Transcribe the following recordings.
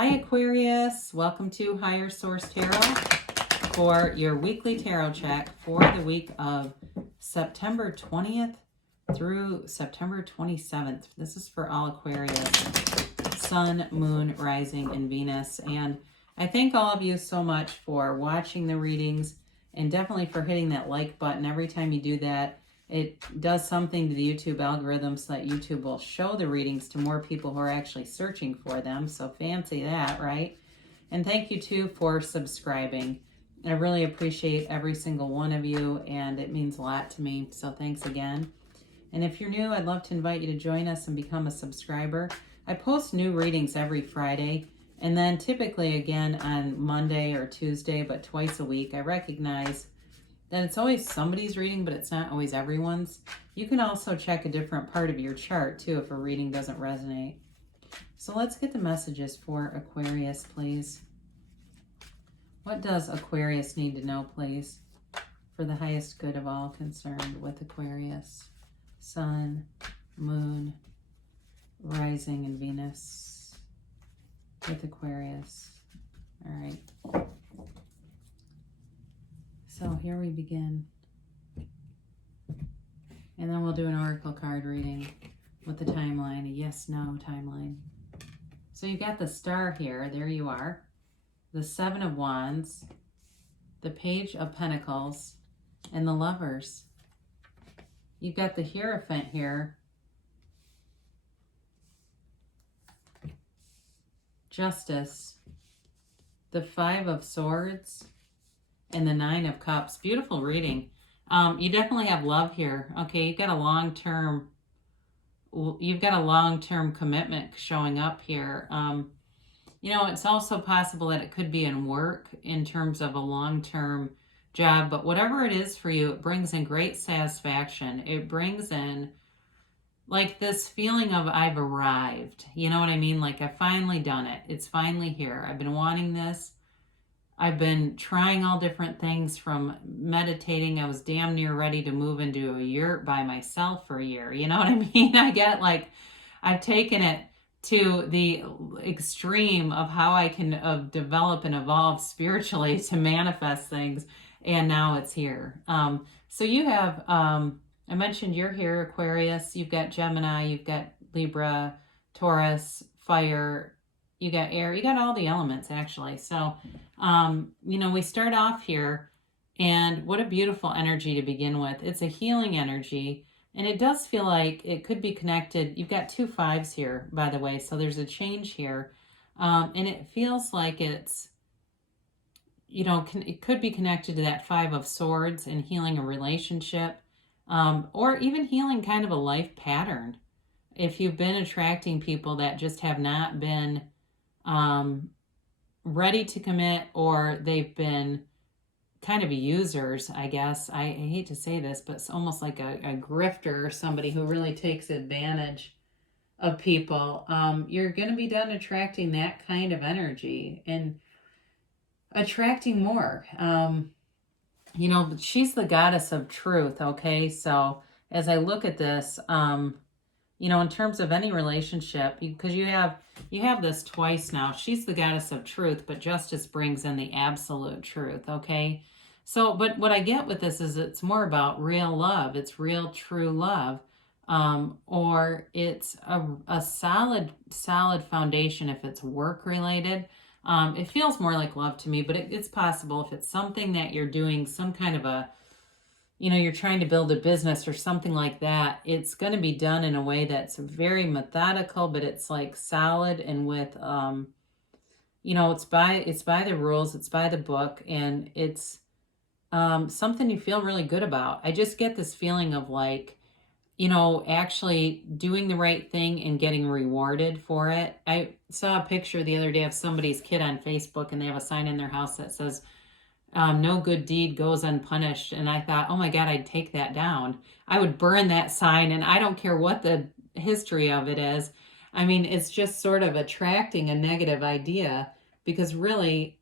Hi Aquarius, welcome to Higher Source Tarot for your weekly tarot check for the week of September 20th through September 27th. This is for all Aquarius, Sun, Moon, Rising, and Venus. And I thank all of you so much for watching the readings and definitely for hitting that like button. Every time you do that, it does something to the YouTube algorithm so that YouTube will show the readings to more people who are actually searching for them. So fancy that, right? And thank you too for subscribing. I really appreciate every single one of you, and it means a lot to me. So thanks again. And if you're new, I'd love to invite you to join us and become a subscriber. I post new readings every Friday, and then typically again on Monday or Tuesday, but twice a week. I recognize that it's always somebody's reading, but it's not always everyone's. You can also check a different part of your chart too if a reading doesn't resonate. So let's get the messages for Aquarius, please. What does Aquarius need to know, please, for the highest good of all concerned with Aquarius? Sun, Moon, Rising, and Venus with Aquarius. All right. So here we begin. And then we'll do an oracle card reading with the timeline, a yes-no timeline. So you got the star here, there you are. The Seven of Wands, the Page of Pentacles, and the Lovers. You've got the Hierophant here. Justice, the Five of Swords, and the Nine of Cups. Beautiful reading. You definitely have love here. Okay, you've got a long-term commitment showing up here. You know, it's also possible that it could be in work in terms of a long-term job, but whatever it is for you, it brings in great satisfaction. It brings in like this feeling of I've arrived. You know what I mean? Like I've finally done it. It's finally here. I've been wanting this. I've been trying all different things from meditating. I was damn near ready to move into a yurt by myself for a year. You know what I mean? I get like, I've taken it to the extreme of how I can develop and evolve spiritually to manifest things. And now it's here. So you have, I mentioned you're here, Aquarius. You've got Gemini, you've got Libra, Taurus, fire, you got air, you got all the elements actually. So, you know, we start off here and what a beautiful energy to begin with. It's a healing energy and it does feel like it could be connected. You've got two fives here, by the way. So there's a change here. And it feels like it's, you know, it could be connected to that Five of Swords and healing a relationship, or even healing kind of a life pattern. If you've been attracting people that just have not been ready to commit, or they've been kind of users, I guess. I hate to say this, but it's almost like a grifter or somebody who really takes advantage of people. You're going to be done attracting that kind of energy and attracting more. You know, she's the goddess of truth, okay? So as I look at this, you know, in terms of any relationship, because you have this twice now. She's the goddess of truth, but justice brings in the absolute truth, okay? So, but what I get with this is it's more about real love. It's real, true love. Or it's a solid foundation if it's work-related. It feels more like love to me, but it's possible if it's something that you're doing, some kind of a, you know, you're trying to build a business or something like that, it's going to be done in a way that's very methodical, but it's like solid and with, you know, it's by the rules, it's by the book, and it's something you feel really good about. I just get this feeling of like, you know, actually doing the right thing and getting rewarded for it. I saw a picture the other day of somebody's kid on Facebook, and they have a sign in their house that says, no good deed goes unpunished. And I thought, oh my God, I'd take that down. I would burn that sign, and I don't care what the history of it is. I mean, it's just sort of attracting a negative idea because really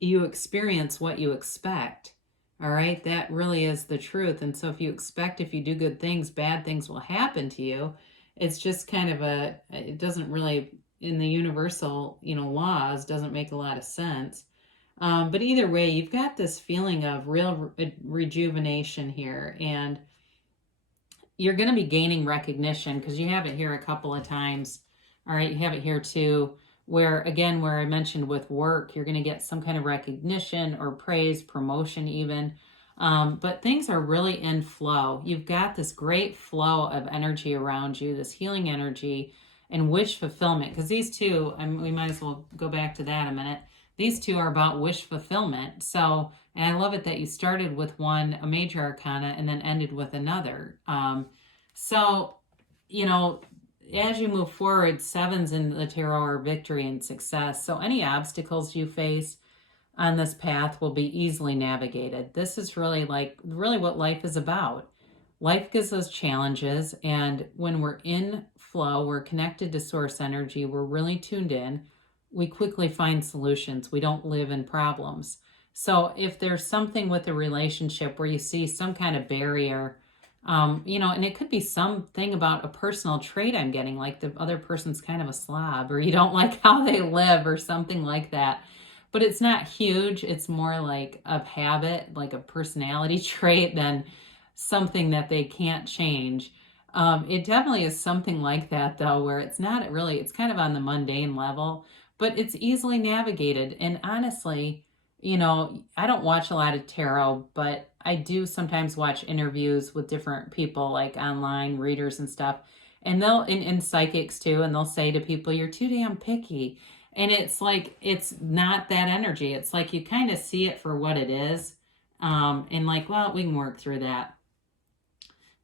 you experience what you expect. All right, that really is the truth. And so if you do good things, bad things will happen to you. It's just kind of it doesn't really in the universal, laws doesn't make a lot of sense. But either way, you've got this feeling of real rejuvenation here, and you're going to be gaining recognition because you have it here a couple of times. All right, you have it here too, where I mentioned with work, you're going to get some kind of recognition or praise, promotion even. But things are really in flow. You've got this great flow of energy around you, this healing energy and wish fulfillment. Because these two, we might as well go back to that a minute. These two are about wish fulfillment. So, and I love it that you started with one, a major arcana, and then ended with another. So, as you move forward, sevens in the tarot are victory and success. So any obstacles you face on this path will be easily navigated. This is really what life is about. Life gives us challenges, and when we're in flow, we're connected to source energy, we're really tuned in, we quickly find solutions. We don't live in problems. So if there's something with a relationship where you see some kind of barrier, and it could be something about a personal trait I'm getting, like the other person's kind of a slob, or you don't like how they live or something like that. But it's not huge. It's more like a habit, like a personality trait than something that they can't change. It definitely is something like that, though, where it's not really, it's kind of on the mundane level, but it's easily navigated. And honestly, I don't watch a lot of tarot, but I do sometimes watch interviews with different people, like online readers and stuff. And and psychics too, and they'll say to people, you're too damn picky. And it's like, it's not that energy. It's like you kind of see it for what it is. And like, well, we can work through that.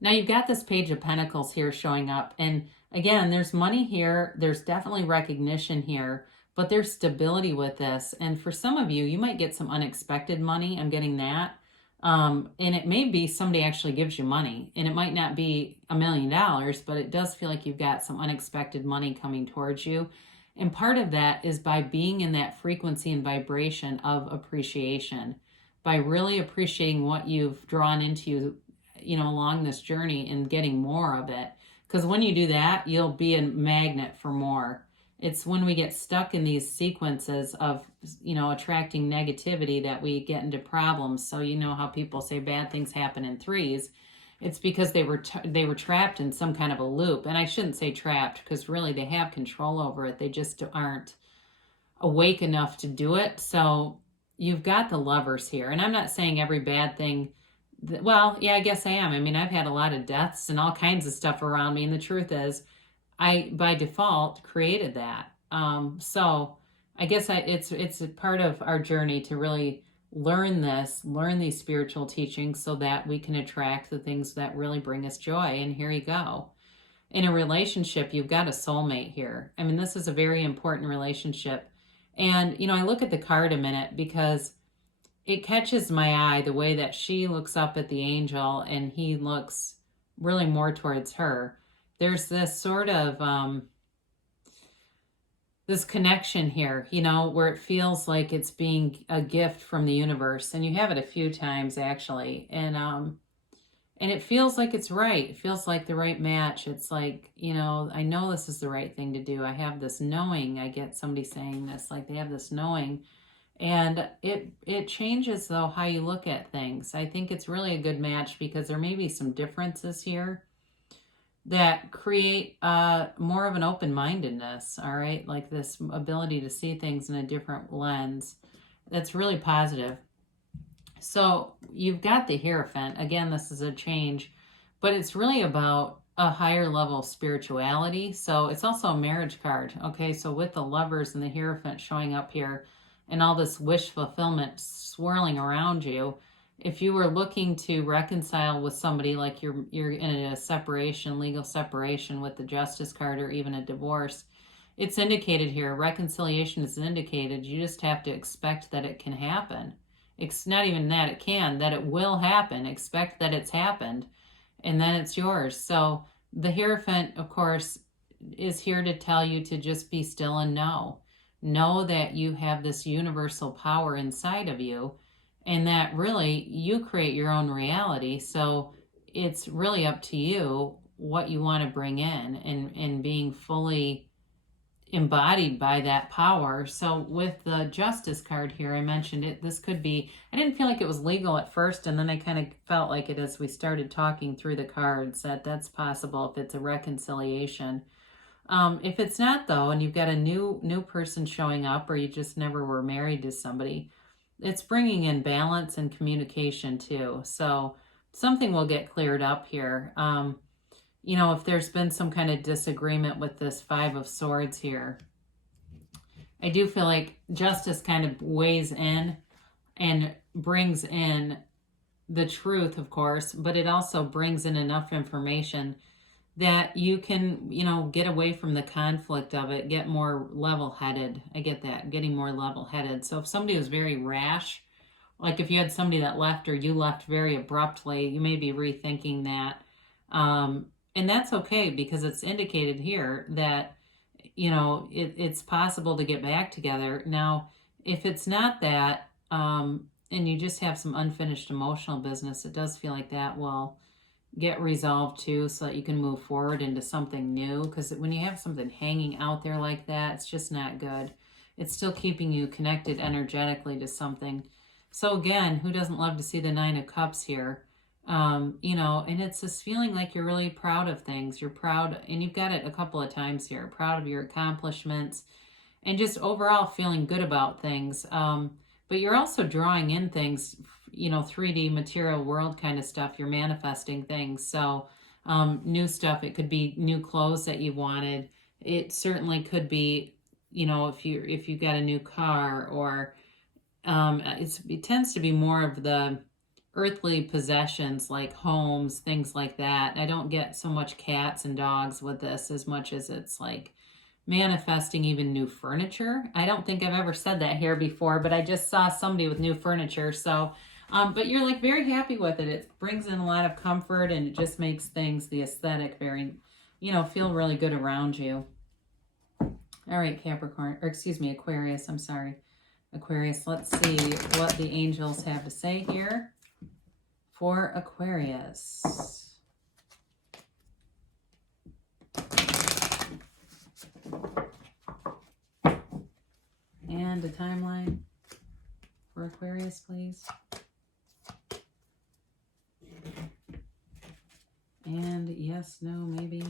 Now you've got this Page of Pentacles here showing up. And again, there's money here. There's definitely recognition here, but there's stability with this. And for some of you, you might get some unexpected money. I'm getting that. And it may be somebody actually gives you money, and it might not be $1 million, but it does feel like you've got some unexpected money coming towards you. And part of that is by being in that frequency and vibration of appreciation, by really appreciating what you've drawn into you, along this journey and getting more of it. Because when you do that, you'll be a magnet for more. It's when we get stuck in these sequences of, attracting negativity that we get into problems. So how people say bad things happen in threes. It's because they were trapped in some kind of a loop. And I shouldn't say trapped, because really they have control over it. They just aren't awake enough to do it. So you've got the Lovers here. And I'm not saying every bad thing, well, yeah, I guess I am. I mean, I've had a lot of deaths and all kinds of stuff around me. And the truth is, I, by default, created that. So I guess it's a part of our journey to really learn these spiritual teachings so that we can attract the things that really bring us joy. And here you go. In a relationship, you've got a soulmate here. I mean, this is a very important relationship. And, I look at the card a minute because it catches my eye the way that she looks up at the angel and he looks really more towards her. There's this sort of this connection here, where it feels like it's being a gift from the universe. And you have it a few times actually. And it feels like it's right. It feels like the right match. It's like, I know this is the right thing to do. I have this knowing. I get somebody saying this, like they have this knowing. And it changes, though, how you look at things. I think it's really a good match because there may be some differences here that create more of an open-mindedness, all right? Like this ability to see things in a different lens. That's really positive. So you've got the Hierophant. Again, this is a change, but it's really about a higher level of spirituality. So it's also a marriage card, okay? So with the Lovers and the Hierophant showing up here, and all this wish fulfillment swirling around you, if you were looking to reconcile with somebody, like you're in a separation, legal separation with the Justice card, or even a divorce, it's indicated here. Reconciliation is indicated. You just have to expect that it can happen. It's not even that it can, that it will happen. Expect that it's happened, and then it's yours. So the Hierophant, of course, is here to tell you to just be still and know. Know that you have this universal power inside of you, and that really you create your own reality. So it's really up to you what you want to bring in, and being fully embodied by that power. So with the Justice card here, I mentioned it, this could be, I didn't feel like it was legal at first, and then I kind of felt like it as we started talking through the cards, that that's possible if it's a reconciliation. If it's not, though, and you've got a new person showing up, or you just never were married to somebody, it's bringing in balance and communication too. So something will get cleared up here. You know, if there's been some kind of disagreement with this Five of Swords here, I do feel like Justice kind of weighs in and brings in the truth, of course, but it also brings in enough information that you can, you know, get away from the conflict of it, get more level-headed. I get that, getting more level-headed. So if somebody was very rash, like if you had somebody that left or you left very abruptly, you may be rethinking that. And that's okay, because it's indicated here that, you know, it's possible to get back together. Now, if it's not that, and you just have some unfinished emotional business, it does feel like that will get resolved too, so that you can move forward into something new. Because when you have something hanging out there like that, it's just not good. It's still keeping you connected energetically to something. So again, who doesn't love to see the Nine of Cups here? You know, and it's this feeling like you're really proud of things. You're proud, and you've got it a couple of times here, proud of your accomplishments and just overall feeling good about things. But you're also drawing in things, you know, 3D material world kind of stuff. You're manifesting things. So new stuff, it could be new clothes that you wanted. It certainly could be, you know, if you got a new car, or it tends to be more of the earthly possessions like homes, things like that. I don't get so much cats and dogs with this as much as it's like manifesting even new furniture. I don't think I've ever said that here before, but I just saw somebody with new furniture. So, but you're like very happy with it. It brings in a lot of comfort, and it just makes things, the aesthetic, very, you know, feel really good around you. All right, Capricorn, or excuse me, Aquarius, I'm sorry. Aquarius, let's see what the angels have to say here for Aquarius. And a timeline for Aquarius, please. And yes, no, maybe.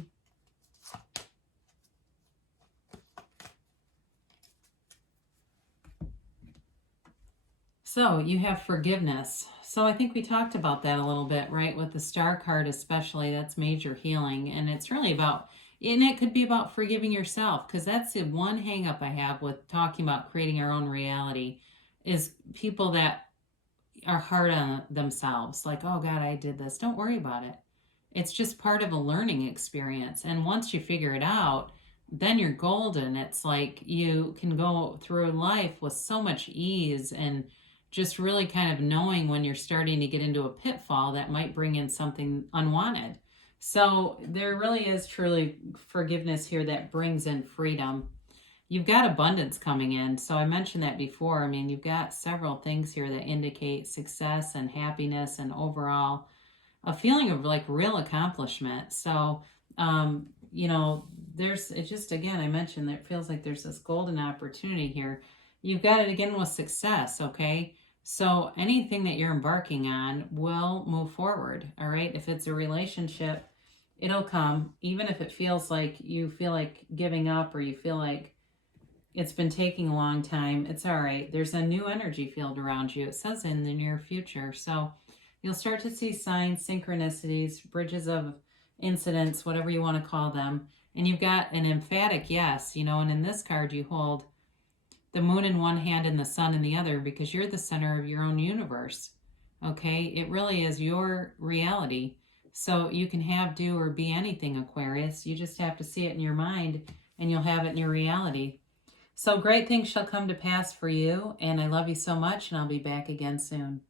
So you have forgiveness. So I think we talked about that a little bit, right? With the Star card especially, that's major healing. And it's really about, and it could be about forgiving yourself, because that's the one hang up I have with talking about creating our own reality, is people that are hard on themselves. Like, oh God, I did this. Don't worry about it. It's just part of a learning experience. And once you figure it out, then you're golden. It's like you can go through life with so much ease, and just really kind of knowing when you're starting to get into a pitfall that might bring in something unwanted. So there really is truly forgiveness here that brings in freedom. You've got abundance coming in. So I mentioned that before. I mean, you've got several things here that indicate success and happiness and overall a feeling of like real accomplishment. So, you know, it just, again, I mentioned that it feels like there's this golden opportunity here. You've got it again with success, okay? So anything that you're embarking on will move forward, all right? If it's a relationship, it'll come, even if it feels like you feel like giving up, or you feel like it's been taking a long time. It's all right. There's a new energy field around you. It says in the near future. So you'll start to see signs, synchronicities, bridges of incidents, whatever you want to call them. And you've got an emphatic yes, you know, and in this card you hold the moon in one hand and the sun in the other, because you're the center of your own universe, okay? It really is your reality. So you can have, do, or be anything, Aquarius. You just have to see it in your mind, and you'll have it in your reality. So great things shall come to pass for you, and I love you so much, and I'll be back again soon.